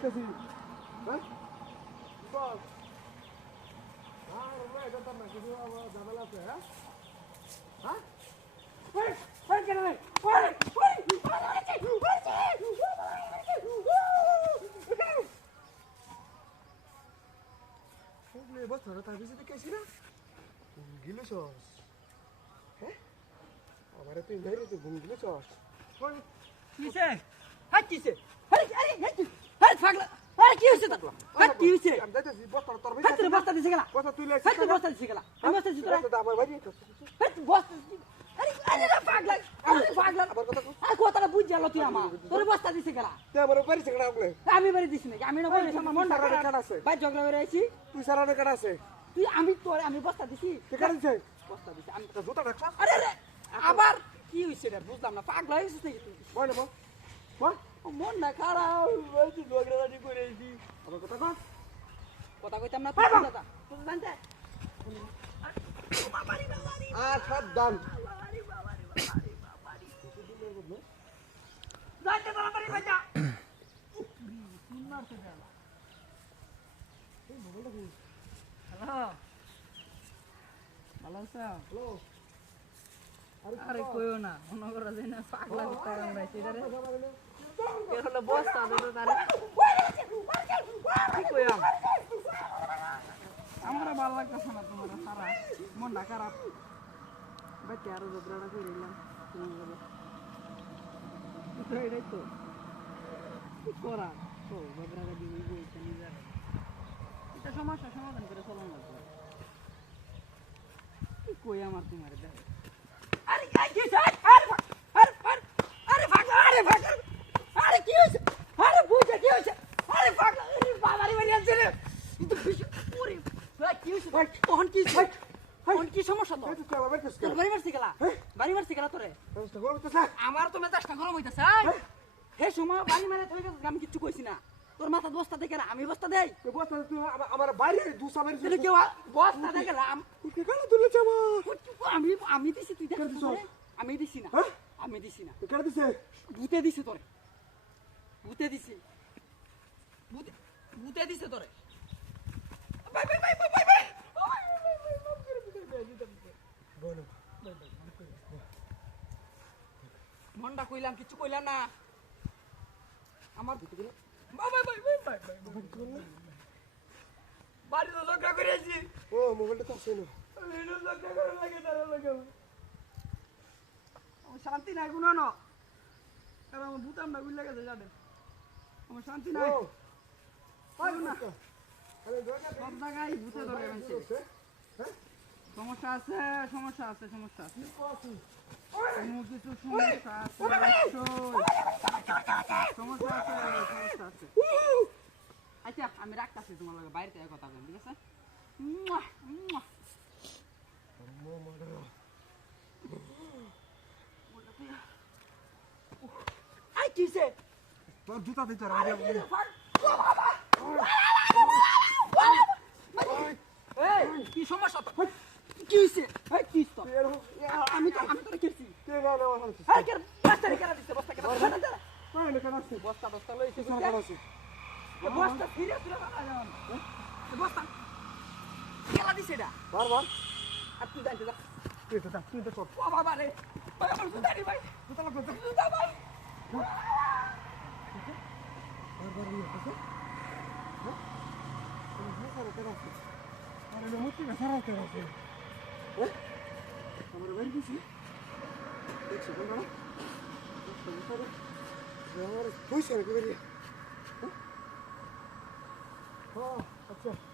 Casi. ¿Eh? Bas. मैं इधर तक मैं किसी का ज़्यादा से है हाँ ओए क्या रे ओए ओए बस थोड़ा ताकि से कैसी ना गिलो सॉस हैं हमारे तो इधर ही तो गिलो सॉस ओए কিসে হ্যাঁ কিসে আরে আরে আরে পাগলা আরে কি হইছে তোর হ্যাঁ কি হইছে আমি যাইতেছি বস্তা তোর ভাই হাতে বস্তা দিছে গেলা বস্তা তুই হাতে বস্তা দিছে গেলা আমি বস্তা দিছি তোরা বস্তা আমার ভাই তো হাতে বস্তা আরে আরে না পাগলা আরে পাগলা আবার কথা আর কথাটা বুঝ গেল তুই আমার তোর বস্তা দিছে গেলা তে আমার বাড়ি থেকে নামলে আমি বাড়ি দিছি নাকি আমি না বলি আমার মন সারা ঢাকা কাটা আছে ভাই ঝগড়া করে আইছি তুই সারা কাটা আছে তুই আমি তোর আমি বস্তা দিছি কে কাটা দিছে বস্তা দিছি আমি তো জুতা রাখছ আরে আরে আবার কি হইছে রে বুঝলাম না পাগলা হইছিস নাকি তুই বল বল বল মন না খারাপ হইছে ঝগড়াটি করে আইছি আবার কথা কর কথা কইতাম না তুই দাদা তুই জানতে বাবারি বাবারি সাবধান যাইতে বাবারি বাজা সুন্দর তো গেল হ্যালো ভালো আছো হ্যালো আরে কইও না মনে করা যায় না পাগলা কুত্তা কামড়াইছে এটারে এ হলো বস্তা দাদা তারে কি কইয়া আমার ভালো লাগতেছে না তোমার সারা মনটা খারাপ বাচ্চা আরো ঝগড়াটা করে নিলাম তো এটাই তো কি করা তো ঝগড়াটা দিয়ে বলছে নিজের এটা সমস্যা সমাধান করে চলন লাগবে কি কই আমার তোমার দেখো আরে কি আরে আরে আরে পাগলা আরে পাগলা আরে কি হইছে আরে বুঝে কি হইছে আরে পাগলা আরে বাবারে বাড়ি আছে রে কিন্তু বেশি ওরে কি হইছে ভাই তখন কি তখন কি সমস্যা তো তুই আবার বেরছিস তোর বাড়ি মারছি গেলা বাড়ি মারছি গেলা তোরে তো গরম তো স্যার আমার তো মেজাজটা গরম হইতাছে হে সময় বাড়ি মারে তুই আমি কিচ্ছু কইছি না তোর মাথা বস্তা দেখে না আমি বস্তা দেই তুই বস তুই আমার বাইরে দুসা বাইরে তুই কেউ বস্তা দেখে না তুই কে কালা তুলে চামা আমি আমি দিছি তুই দেখ আমি দিছি না আমি দিছি না তুই কেন দিছে ভূতে দিছে তোরে ভূতে দিছে ভূতে দিছে তোরে bye bye bye bye bye বলো মনটা কইলাম কিছু কইলাম না আমার বাই বাই বাই বাই বাড়ি তো ঝগড়া করেছি ও মোবাইলটা তো আছে না ঝগড়া করে লাগে তারা লাগে আমার শান্তি নাই কোনো না কারণ আমার ভূতাম না গুলি লাগে জানেন আমার শান্তি নাই না আরে দরজা সব জায়গায় ভূতে ধরে মানছে হ্যাঁ সমস্যা আছে সমস্যা আছে সমস্যা আছে কত কোনো কিছু সমস্যা আছে সমস্যা আছে সমস্যা আছে আচ্ছা আমি রাখতেছি তোমার লগে বাইরে থেকে কথা বলবো ঠিক আছে আই কিসে তোর জুতা দিতে আর এই কি সমস্যা তো কি হইছে এই কি তো আমি তো কেছি কে না না হচ্ছে এই কে বস্তা কেন দিতে বস্তা কেন কই না কেন আছে বস্তা বস্তা লইছে কিছু না কেন আছে বস্তা ফিরে ফিরে বস্তা কেলা দিছে এটা বারবার আর তুই জানতে যা তুই তো চল ও বাবা রে ভাই আমার সুদারি ভাই জুতা লাগবে তো সুদা ভাই বারবার নিয়ে আছে হ্যাঁ সারা কেন আছে আরে না মুতি না সারা কেন আছে হ্যাঁ আমরা বাইরে গেছি দেখছি কোন না আমার পয়সা রেখে বেরিয়ে হ্যাঁ আচ্ছা